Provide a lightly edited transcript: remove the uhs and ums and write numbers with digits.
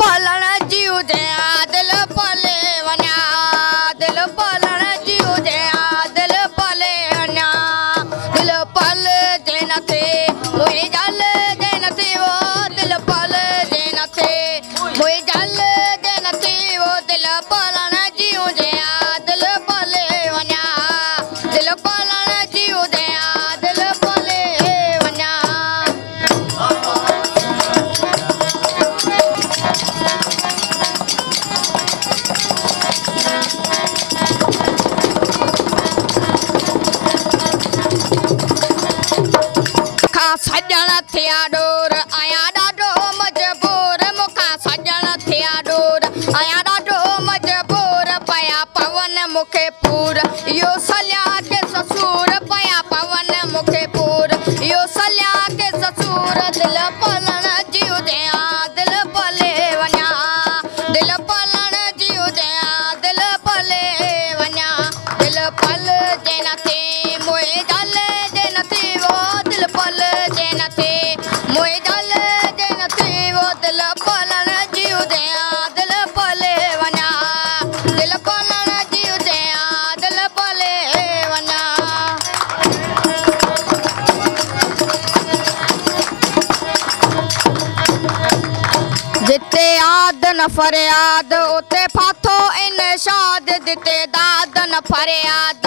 पालण जीव जया दिल पले वञा दिल पालण जीव जया दिल पले वञा दिल पल जे न थे मुई जल जे न थे वो दिल पल जे न थे मुई जल जे न थे वो दिल पालण जीव जया दिल पले वञा दिल पालण जीव जया दिल पले वञा सजण थिया डोर आया ॾाढो मजबूर मूंखां सजण थिया डोर आया ॾाढो मजबूर पया पवन मूंखे पूर इहो सलिया के ससुर पया पवन मूंखे पूर इहो सलिया के ससुर दिल पलण जीव जया दिल पले वञा दिल पलण जीव जया दिल पले वञा दिल पल जे न थे मुए जल जे न थे वो दिल पल जे न थे मुए जल जे न थे वो दिल पलण जीव जया दिल पले वञा दिल पलण जीव जया दिल पले वञा जिते याद न फरियाद उते फाथो इन शाद जिते दाद न फरियाद